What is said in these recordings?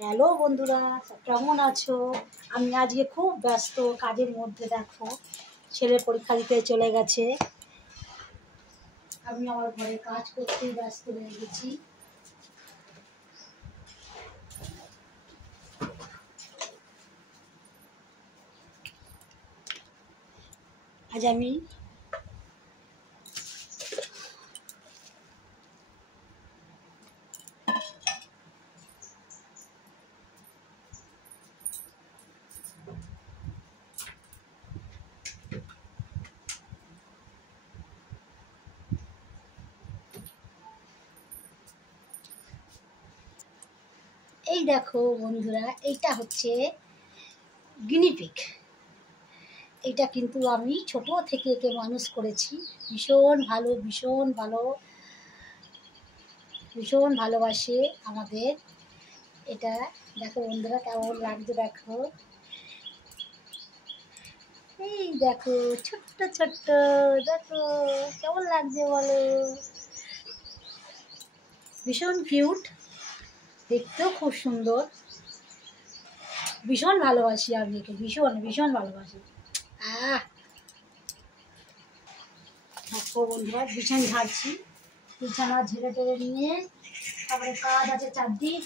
হ্যালো বন্ধুরা, কেমন আছো? আমি আজকে খুব ব্যস্ত কাজের মধ্যে। দেখো, ছেলে পরীক্ষা দিতে চলে গেছে, আমি আমার ঘরে কাজ করতেই ব্যস্ত হয়ে গেছি। আজ আমি এই দেখো বন্ধুরা, এইটা হচ্ছে গিনিপিগ। এটা কিন্তু আমি ছোট থেকে একে মানুষ করেছি। ভীষণ ভালো, ভীষণ ভালো, ভীষণ ভালোবাসে আমাদের। এটা দেখো বন্ধুরা, কেমন লাগছে দেখো। এই দেখো, ছোট্ট ছোট্ট, দেখো কেমন লাগছে বলো। ভীষণ কিউট, দেখতেও খুব সুন্দর। ভীষণ ভালোবাসি আমি একে, ভীষণ ভীষণ ভালোবাসি। দেখো বন্ধুরা, বিছানা ঝাড়ছি। বিছানা ঝেড়ে টেড়ে নিয়ে তারপরে কাজ আছে চারদিক।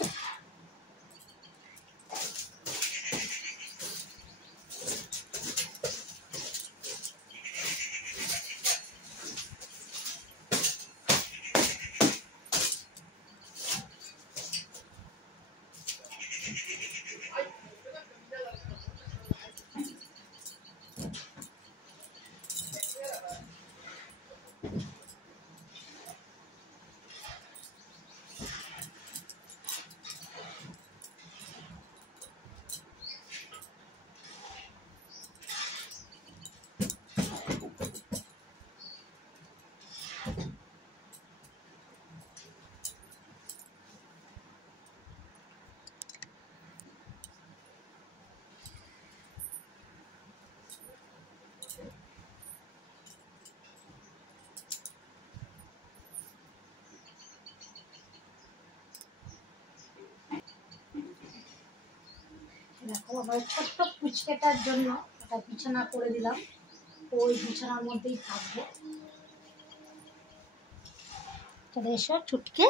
দেখো, আমার ছোট্ট পুচকেটার জন্য একটা বিছানা করে দিলাম। তো ওই বিছানার মধ্যেই থাকবো। চলে এসো ছুটকে।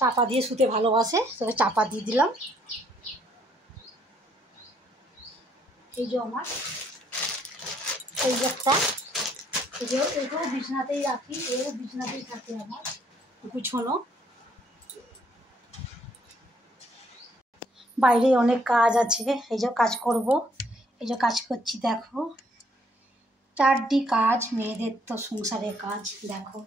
চাপা দিয়ে শুতে ভালোবাসে, তোকে চাপা দিয়ে দিলাম। এই যে আমার এই যে একটা, এটাও বিছানাতেই রাখি, এও বিছানাতেই থাকে আমার গুছোনো। বাইরে অনেক কাজ আছে, এই যে কাজ করব, এই যে কাজ করছি। দেখো, চারটি কাজ, মেয়েদের তো সংসারের কাজ। দেখো,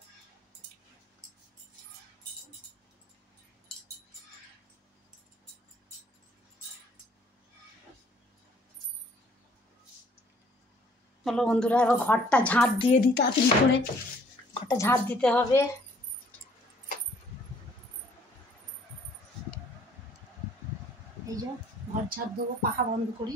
চলো বন্ধুরা, এবার ঘরটা ঝাঁট দিয়ে দিই তাড়াতাড়ি করে। ঘরটা ঝাঁট দিতে হবে। এই যে ঘর ঝাঁট দেবো, পাখা বন্ধ করি।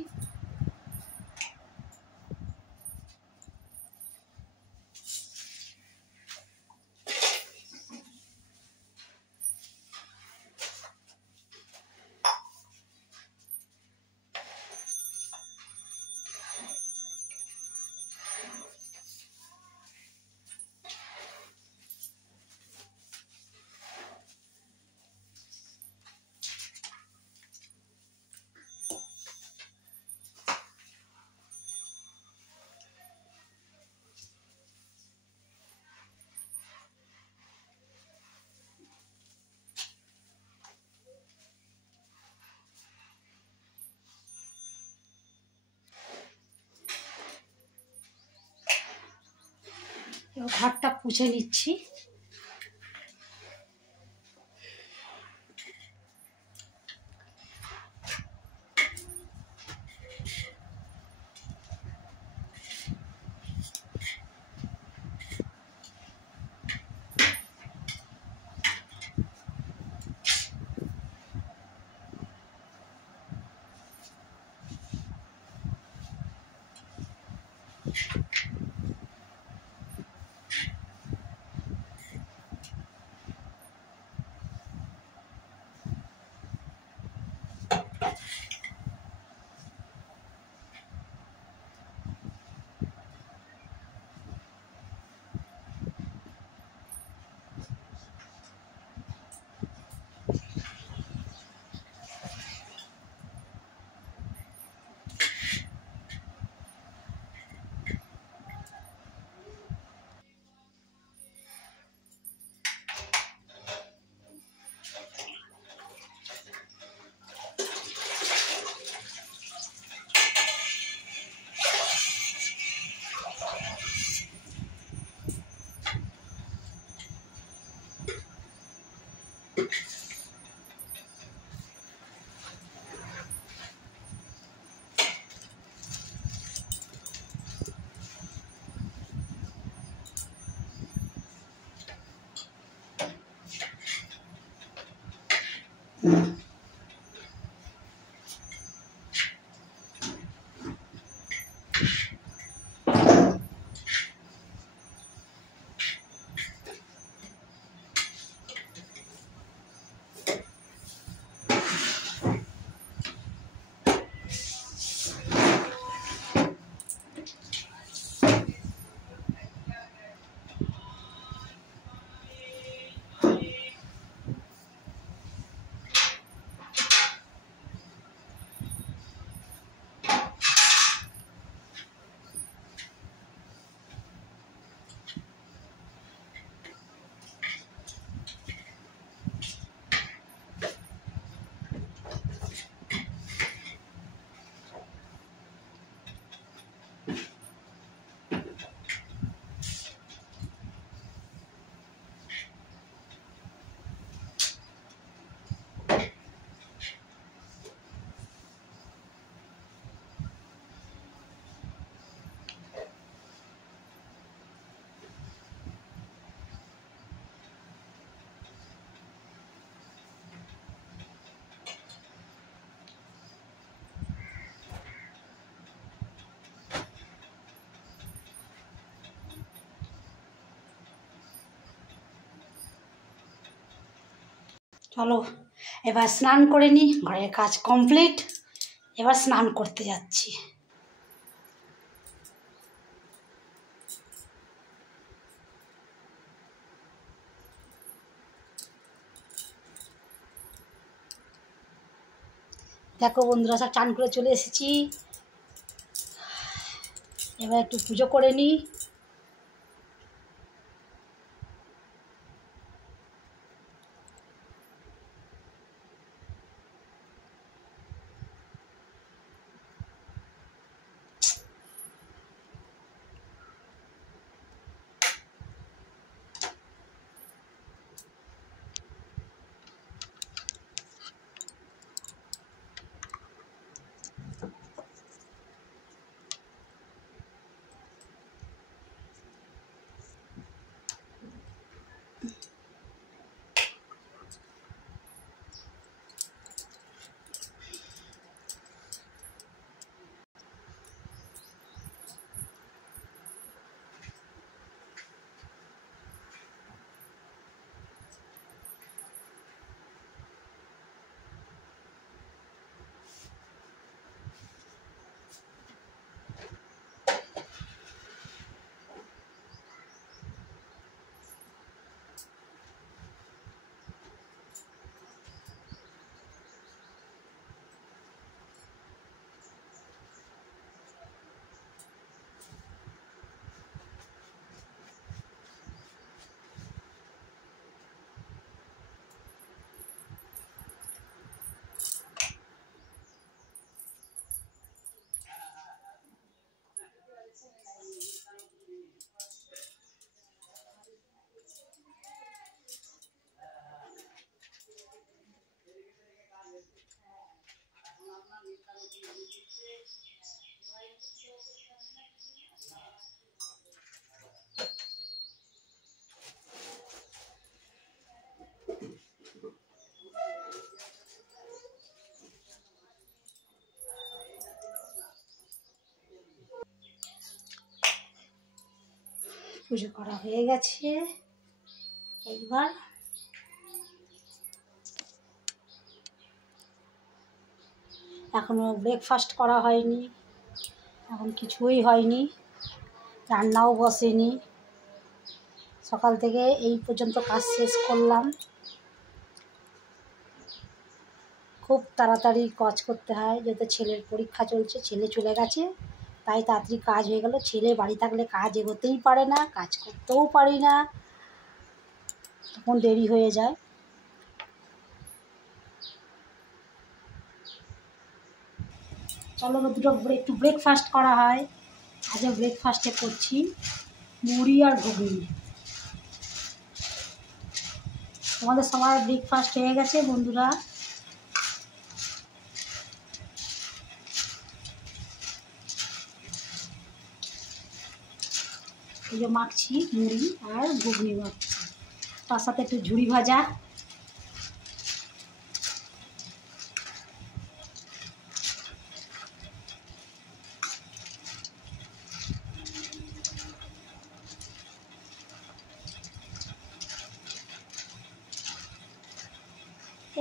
এবার ঘরটা পুছে নিচ্ছি। চলো এবার স্নান করে নিই, ঘরের কাজ কমপ্লিট, এবার স্নান করতে যাচ্ছি। দেখো বন্ধুরা, সব চান করে চলে এসেছি, এবার একটু পুজো করে নিই। পুজো করা হয়ে গেছে। এইবার এখনো ব্রেকফাস্ট করা হয়নি, এখন কিছুই হয়নি, রান্নাও বসেনি। সকাল থেকে এই পর্যন্ত কাজ শেষ করলাম। খুব তাড়াতাড়ি কাজ করতে হয়, যেহেতু ছেলের পরীক্ষা চলছে, ছেলে চলে গেছে, তাই তাড়াতাড়ি কাজ হয়ে গেল। ছেলে বাড়ি থাকলে কাজ এগোতেই পারে না, কাজ করতেও পারি না, তখন দেরি হয়ে যায়। চলো দুটো একটু ব্রেকফাস্ট করা হয়। আজকে ব্রেকফাস্টে করছি মুড়ি আর ঘুগনি। তোমাদের সবার ব্রেকফাস্ট হয়ে গেছে বন্ধুরা? এই যে মাখছি মুড়ি আর ঘুগনি মাখছি, তার সাথে একটু ঝুড়ি ভাজা।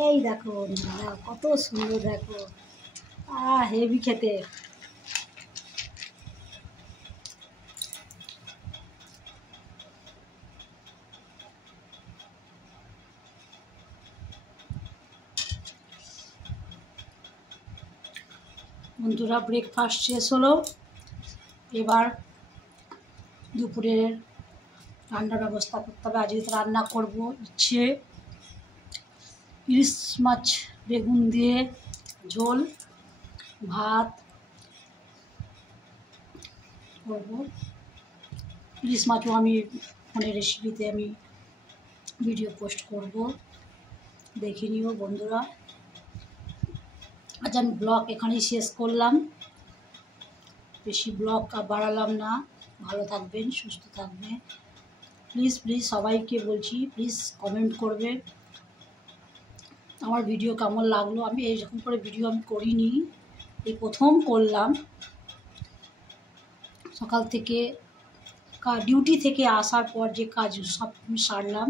এই দেখো বন্ধুরা, কত সুন্দর দেখো, হেভি খেতে। বন্ধুরা ব্রেকফাস্ট শেষ হলো, এবার দুপুরের রান্নার ব্যবস্থা করতে হবে। আজকে তো রান্না করব ইচ্ছে ইলিশ মাছ বেগুন দিয়ে ঝোল, ভাত করব। ইলিশ মাছও আমি ফোনের রেসিপিতে আমি ভিডিও পোস্ট করব, দেখে নিও বন্ধুরা। আজ আমি ব্লগ এখানেই শেষ করলাম, বেশি ব্লগ বাড়ালাম না। ভালো থাকবেন, সুস্থ থাকবেন। প্লিজ প্লিজ সবাইকে বলছি, প্লিজ কমেন্ট করবে আমার ভিডিও কেমন লাগলো। আমি এইরকম করে ভিডিও আমি করিনি, এই প্রথম করলাম। সকাল থেকে ডিউটি থেকে আসার পর যে কাজ সব সারলাম,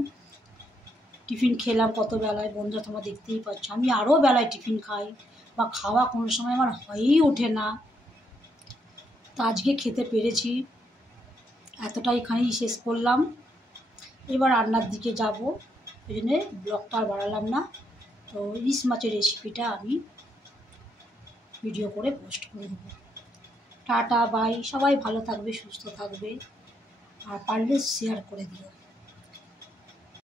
টিফিন খেলাম কত বেলায় বন্ধুরা, তোমরা দেখতেই পাচ্ছ। আমি আরও বেলায় টিফিন খাই, বা খাওয়া কোনো সময় আমার হয়েই ওঠে না, তা আজকে খেতে পেরেছি। এতটাই এখানেই শেষ করলাম, এবার রান্নার দিকে যাব, ওই জন্যে ব্লগটা আর বাড়ালাম না। তো ইলিশ মাছের রেসিপিটা আমি ভিডিও করে পোস্ট করে দেবো। টাটা বাই, সবাই ভালো থাকবে, সুস্থ থাকবে, আর পারলে শেয়ার করে দিও।